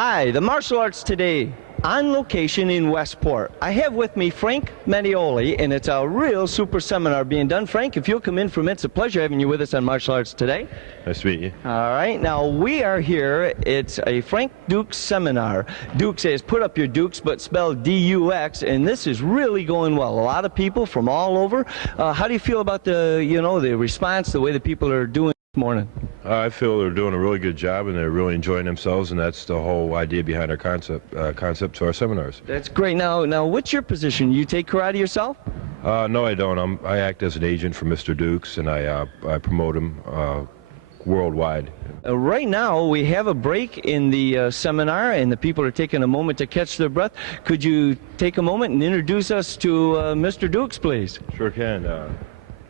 Hi, the Martial Arts Today on location in Westport. I have with me Frank Mattioli, and it's a real super seminar being done. Frank, if you'll come in for a minute, it's a pleasure having you with us on Martial Arts Today. Nice to meet you. All right, now we are here. It's a Frank Dukes seminar. Dukes says put up your Dukes, but spelled D-U-X, and this is really going well. A lot of people from all over. How do you feel about the response, the way the people are doing this morning? I feel they're doing a really good job, and they're really enjoying themselves, and that's the whole idea behind our concept to our seminars. That's great. Now, what's your position? You take karate yourself? No, I don't. I act as an agent for Mr. Dukes, and I promote him worldwide. Right now, we have a break in the seminar, and the people are taking a moment to catch their breath. Could you take a moment and introduce us to Mr. Dukes, please? Sure can.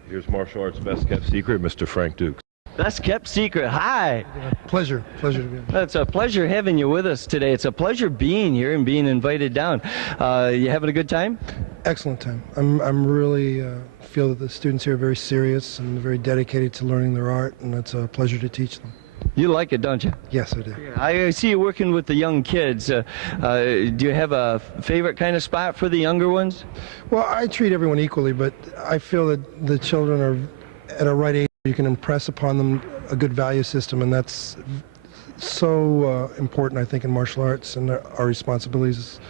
Here's martial arts best kept secret, Mr. Frank Dukes. Best kept secret. Hi. Pleasure to be here. It's a pleasure having you with us today. It's a pleasure being here and being invited down. You having a good time? Excellent time. I'm really feel that the students here are very serious and very dedicated to learning their art, and it's a pleasure to teach them. You like it, don't you? Yes, I do. I see you working with the young kids. Do you have a favorite kind of spot for the younger ones? Well, I treat everyone equally, but I feel that the children are at a right age. You can impress upon them a good value system, and that's so important, I think, in martial arts and our responsibilities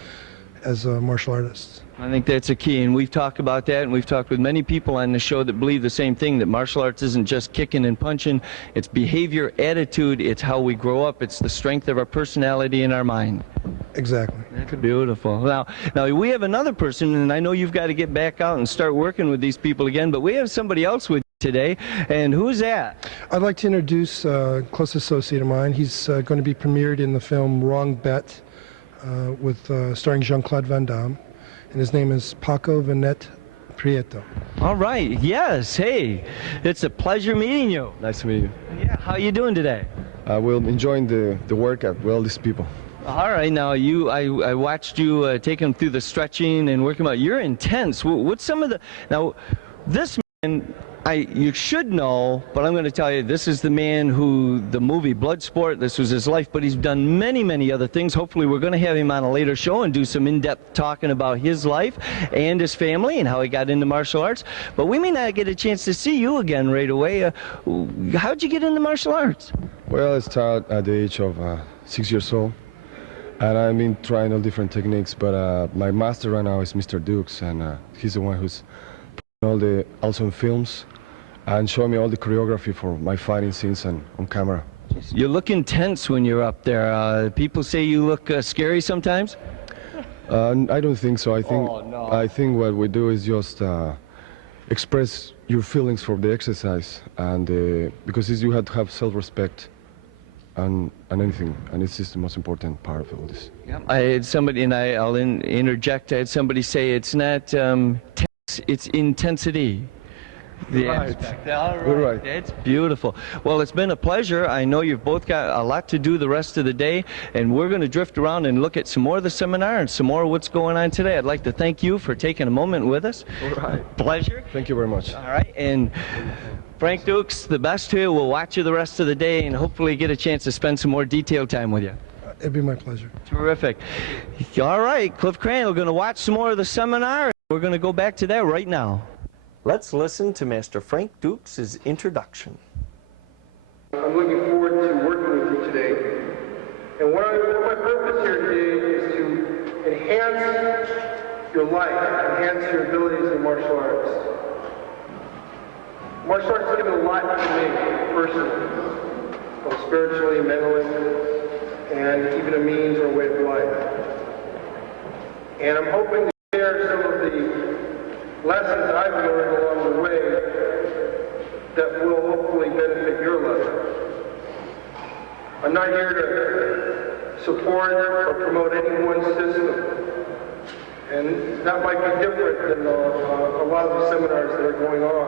as martial artists. I think that's a key, and we've talked about that, and we've talked with many people on the show that believe the same thing, that martial arts isn't just kicking and punching. It's behavior, attitude, it's how we grow up, it's the strength of our personality and our mind. Exactly. That's beautiful. Now we have another person, and I know you've got to get back out and start working with these people again, but we have somebody else with you today, and who's that? I'd like to introduce a close associate of mine. He's going to be premiered in the film Wrong Bet, starring Jean-Claude Van Damme, and his name is Paco Venet Prieto. All right, yes, hey, it's a pleasure meeting you. Nice to meet you. Yeah, how you doing today? We're enjoying the workout with all these people. All right, now I watched you take them through the stretching and working out. You're intense. What's some of the, now this man, you should know, but I'm going to tell you, this is the man who, the movie Bloodsport, this was his life, but he's done many, many other things. Hopefully we're going to have him on a later show and do some in-depth talking about his life and his family and how he got into martial arts. But we may not get a chance to see you again right away. How'd you get into martial arts? Well, I started at the age of 6 years old, and I've been trying all different techniques, but my master right now is Mr. Dukes, and he's the one who's putting all the awesome films and showing me all the choreography for my fighting scenes and on camera. You look intense when you're up there. People say you look scary sometimes? I don't think so. I think what we do is just express your feelings for the exercise, and because you have to have self-respect and anything, and it's just the most important part of all this. Yeah. I had somebody, and I'll interject, I had somebody say it's not tense, it's intensity. The aspect. All right. That's beautiful. Well, it's been a pleasure. I know you've both got a lot to do the rest of the day, and we're going to drift around and look at some more of the seminar and some more of what's going on today. I'd like to thank you for taking a moment with us. All right. Pleasure. Thank you very much. All right. And Frank Dukes, the best to you. We'll watch you the rest of the day and hopefully get a chance to spend some more detailed time with you. It'd be my pleasure. Terrific. All right. Cliff Crane, we're going to watch some more of the seminar. We're going to go back to that right now. Let's listen to Master Frank Dukes' introduction. I'm looking forward to working with you today. And what my purpose here today is to enhance your life, enhance your abilities in martial arts. Martial arts has given a lot to me personally, both spiritually, mentally, and even a means or a way of life. And I'm hoping to share some of the lessons that I've learned along the way that will hopefully benefit your life. I'm not here to support or promote any one system, and that might be different than a lot of the seminars that are going on.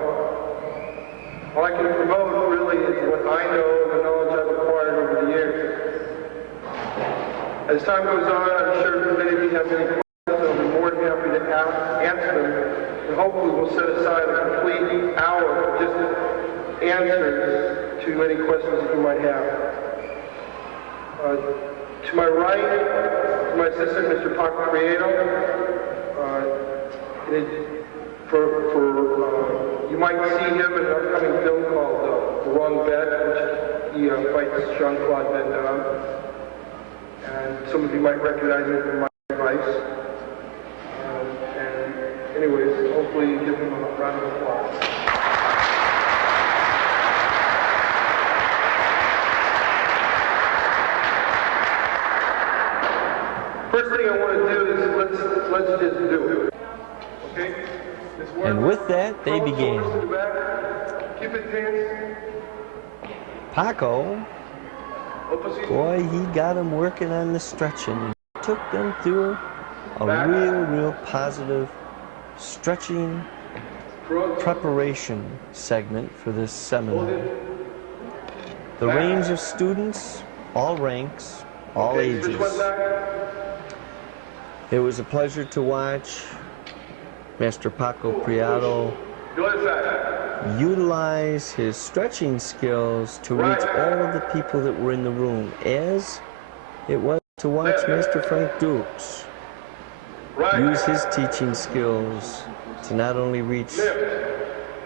All I can promote really is what I know and the knowledge I've acquired over the years. As time goes on, I'm sure many of you have many questions. I'll be more than happy to answer them. And hopefully we'll set aside a complete hour of just answers to any questions that you might have. To my right, my assistant, Mr. Paco Prieto. You might see him in an upcoming film called The Wrong Bet, which he fights Jean-Claude Van Damme. And some of you might recognize him from my advice. And anyways, hopefully you give him a round of applause. First thing I want to do is let's just do it. Okay? And with that, they began. Keep it tense. Paco, boy, he got him working on the stretching. He took them through a real positive stretching preparation segment for this seminar. The range of students, all ranks, all ages. It was a pleasure to watch Master Paco Prieto utilize his stretching skills to reach all of the people that were in the room, as it was to watch Master Frank Dukes use his teaching skills to not only reach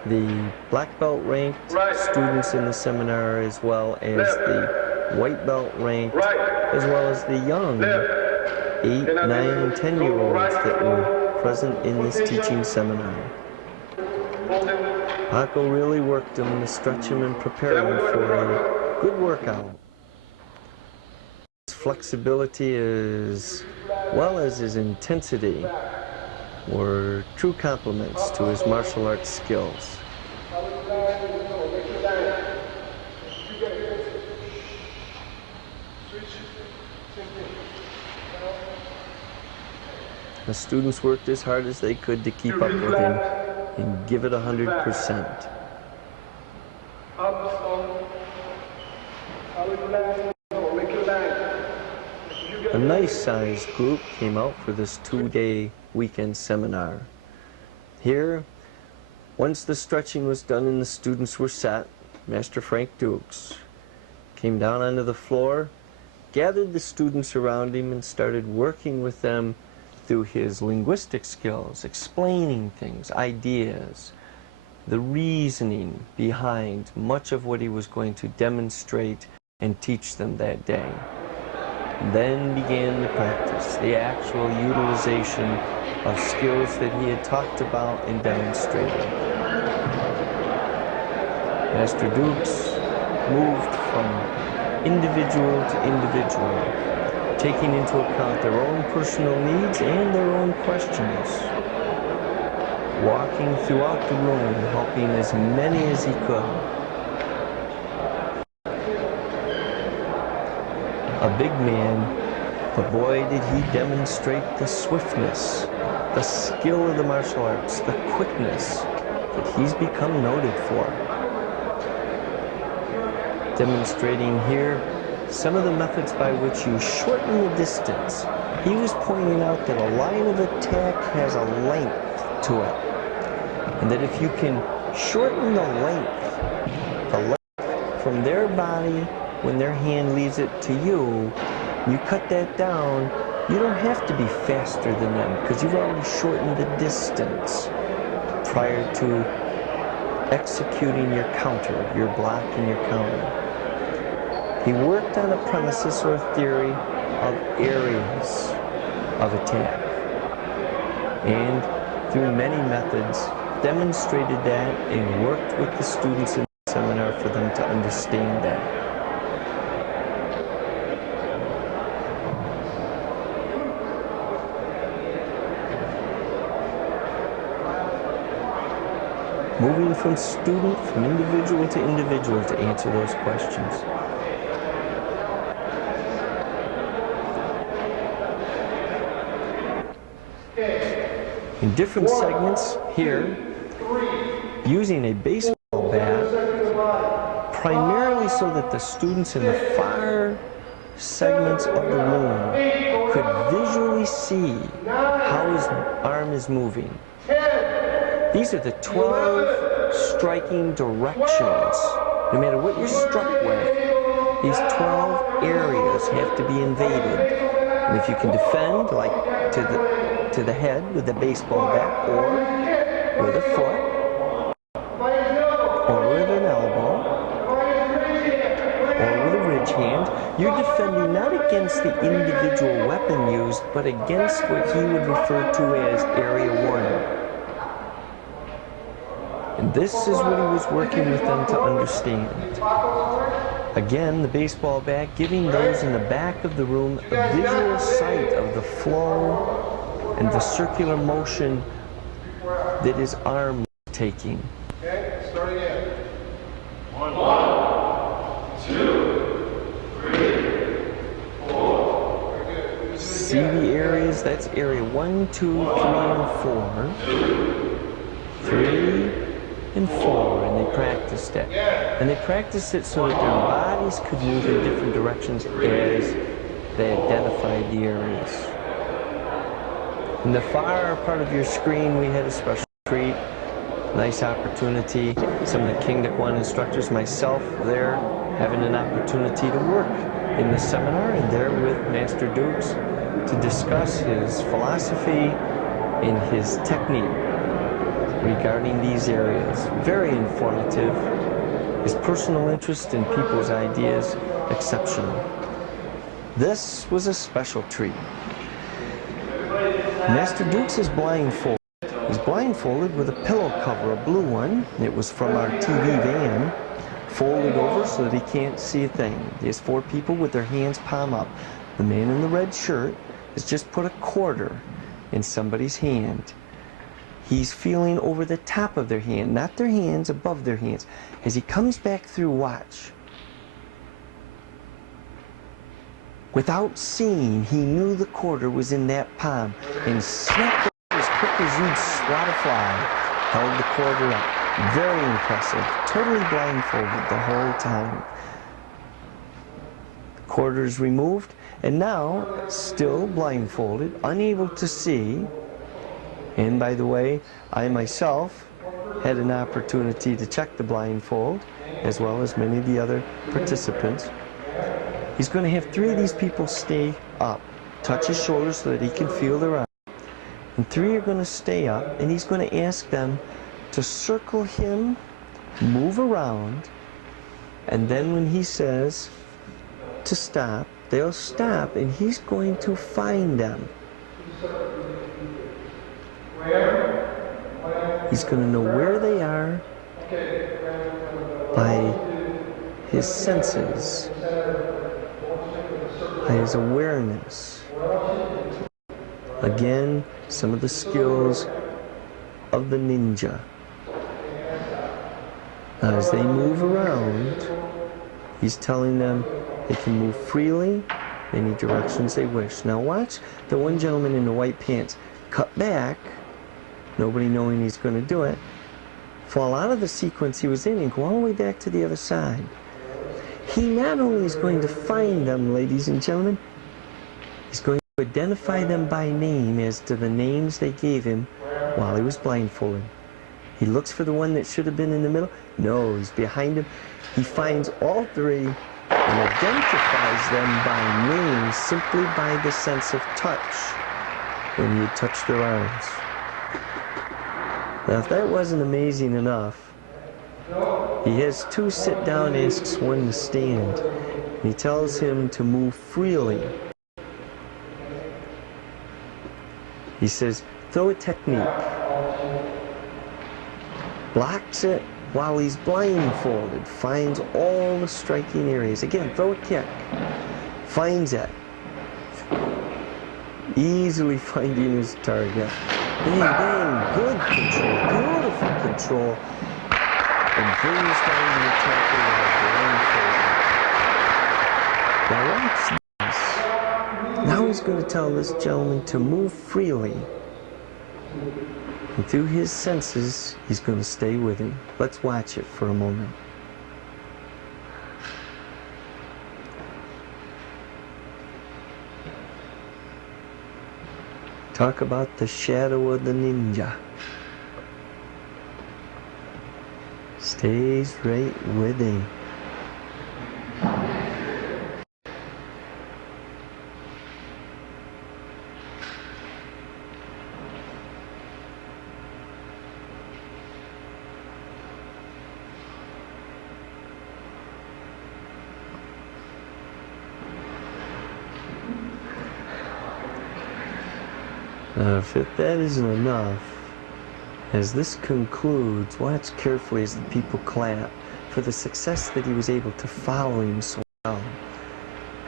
the black belt ranked students in the seminar, as well as the white belt ranked, as well as the young 8, 9, and 10-year-olds that were present in this teaching seminar. Paco really worked them to stretch him and prepare him for a good workout. His flexibility as well as his intensity were true compliments to his martial arts skills. The students worked as hard as they could to keep up with him and give it 100%. A nice-sized group came out for this 2-day weekend seminar. Here, once the stretching was done and the students were set, Master Frank Dukes came down onto the floor, gathered the students around him, and started working with them through his linguistic skills, explaining things, ideas, the reasoning behind much of what he was going to demonstrate and teach them that day. Then began the practice, the actual utilization of skills that he had talked about and demonstrated. Master Dukes moved from individual to individual, taking into account their own personal needs and their own questions, walking throughout the room, helping as many as he could. A big man, but boy did he demonstrate the swiftness, the skill of the martial arts, the quickness that he's become noted for. Demonstrating here some of the methods by which you shorten the distance. He was pointing out that a line of attack has a length to it, and that if you can shorten the length from their body when their hand leaves it to you, you cut that down, you don't have to be faster than them because you've already shortened the distance prior to executing your counter, your block and your counter. He worked on a premises or theory of areas of attack, and through many methods demonstrated that and worked with the students in the seminar for them to understand that. Moving from individual to individual to answer those questions. In different segments here, using a baseball bat, primarily so that the students in the far segments of the room could visually see how his arm is moving. These are the 12 striking directions. No matter what you're struck with, these 12 areas have to be invaded. And if you can defend, like to the head with a baseball bat, or with a foot, or with an elbow, or with a ridge hand, you're defending not against the individual weapon used, but against what he would refer to as Area 1. And this is what he was working with them to understand. Again, the baseball bat giving those in the back of the room a visual sight of the flow and the circular motion that his arm was taking. Okay, start again. 1, 2, 3, 4. See the areas? That's area 1, 2, 3, and 4. 3 and 4, and they practiced it. And they practiced it so that their bodies could move in different directions as they identified the areas. In the far part of your screen, we had a special treat. Nice opportunity. Some of the King One instructors, myself, there having an opportunity to work in the seminar and there with Master Dukes to discuss his philosophy and his technique regarding these areas. Very informative. His personal interest in people's ideas, exceptional. This was a special treat. Master Dukes is blindfolded. He's blindfolded with a pillow cover, a blue one. It was from our TV van, folded over so that he can't see a thing. He has 4 people with their hands palm up. The man in the red shirt has just put a quarter in somebody's hand. He's feeling over the top of their hand, not their hands, above their hands. As he comes back through, watch. Without seeing, he knew the quarter was in that palm and snapped it as quick as you'd swat a fly. Held the quarter up. Very impressive. Totally blindfolded the whole time. The quarter is removed, and now, still blindfolded, unable to see. And by the way, I myself had an opportunity to check the blindfold, as well as many of the other participants. He's going to have 3 of these people stay up, touch his shoulders so that he can feel their arm. And 3 are going to stay up, and he's going to ask them to circle him, move around, and then when he says to stop, they'll stop, and he's going to find them. He's going to know where they are by his senses, by his awareness. Again, some of the skills of the ninja. Now, as they move around, he's telling them they can move freely any directions they wish. Now watch the one gentleman in the white pants cut back, nobody knowing he's going to do it, fall out of the sequence he was in and go all the way back to the other side. He not only is going to find them, ladies and gentlemen, he's going to identify them by name as to the names they gave him while he was blindfolded. He looks for the one that should have been in the middle. No, he's behind him. He finds all 3 and identifies them by name simply by the sense of touch when you touch their arms. Now, if that wasn't amazing enough, he has 2 sit down, asks 1 to stand. And he tells him to move freely. He says, throw a technique. Blocks it while he's blindfolded. Finds all the striking areas. Again, throw a kick. Finds it. Easily finding his target. Bang, bang, good control, beautiful control. And brings down the attacker with a blindfold. Now watch this. Now he's going to tell this gentleman to move freely. And through his senses, he's going to stay with him. Let's watch it for a moment. Talk about the shadow of the ninja. Stays right with him. If that isn't enough, as this concludes, watch carefully as the people clap for the success that he was able to follow him so well.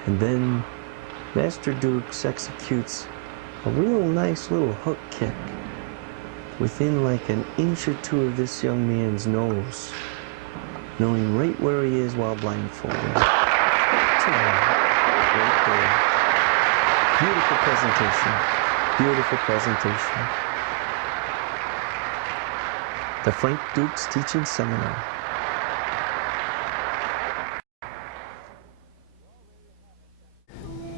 And then Master Dukes executes a real nice little hook kick within like an inch or two of this young man's nose, knowing right where he is while blindfolded. Right there. Beautiful presentation. Beautiful presentation. The Frank Dukes Teaching Seminar.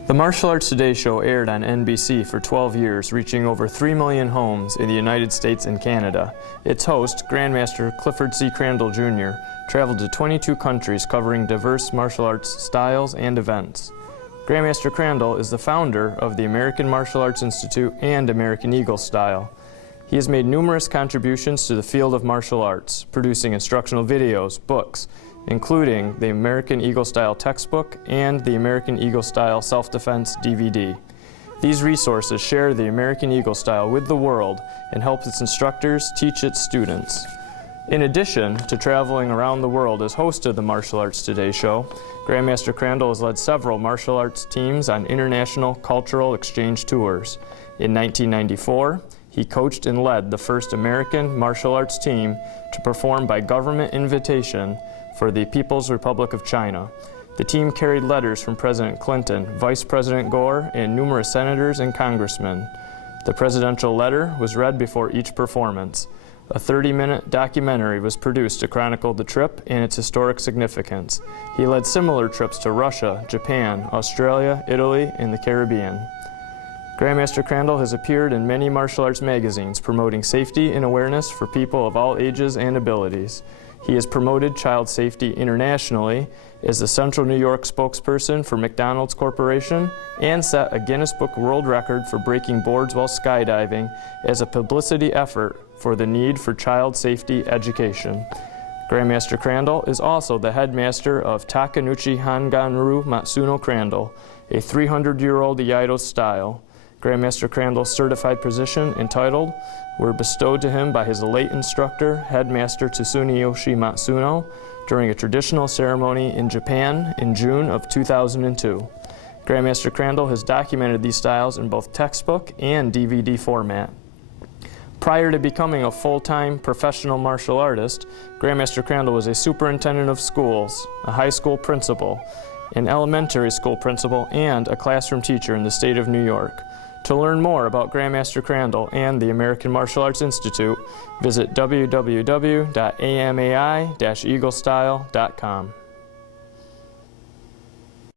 The Martial Arts Today show aired on NBC for 12 years, reaching over 3 million homes in the United States and Canada. Its host, Grandmaster Clifford C. Crandall Jr., traveled to 22 countries covering diverse martial arts styles and events. Grandmaster Crandall is the founder of the American Martial Arts Institute and American Eagle Style. He has made numerous contributions to the field of martial arts, producing instructional videos, books, including the American Eagle Style textbook and the American Eagle Style self-defense DVD. These resources share the American Eagle Style with the world and help its instructors teach its students. In addition to traveling around the world as host of the Martial Arts Today show, Grandmaster Crandall has led several martial arts teams on international cultural exchange tours. In 1994, he coached and led the first American martial arts team to perform by government invitation for the People's Republic of China. The team carried letters from President Clinton, Vice President Gore, and numerous senators and congressmen. The presidential letter was read before each performance. A 30-minute documentary was produced to chronicle the trip and its historic significance. He led similar trips to Russia, Japan, Australia, Italy, and the Caribbean. Grandmaster Crandall has appeared in many martial arts magazines promoting safety and awareness for people of all ages and abilities. He has promoted child safety internationally as the Central New York spokesperson for McDonald's Corporation and set a Guinness Book World Record for breaking boards while skydiving as a publicity effort for the need for child safety education. Grandmaster Crandall is also the headmaster of Takenouchi Hanganru Matsuno Crandall, a 300-year-old Iaido style. Grandmaster Crandall's certified position and title were bestowed to him by his late instructor, Headmaster Tsuneyoshi Matsuno, during a traditional ceremony in Japan in June of 2002. Grandmaster Crandall has documented these styles in both textbook and DVD format. Prior to becoming a full-time professional martial artist, Grandmaster Crandall was a superintendent of schools, a high school principal, an elementary school principal, and a classroom teacher in the state of New York. To learn more about Grandmaster Crandall and the American Martial Arts Institute, visit www.amai-eaglestyle.com.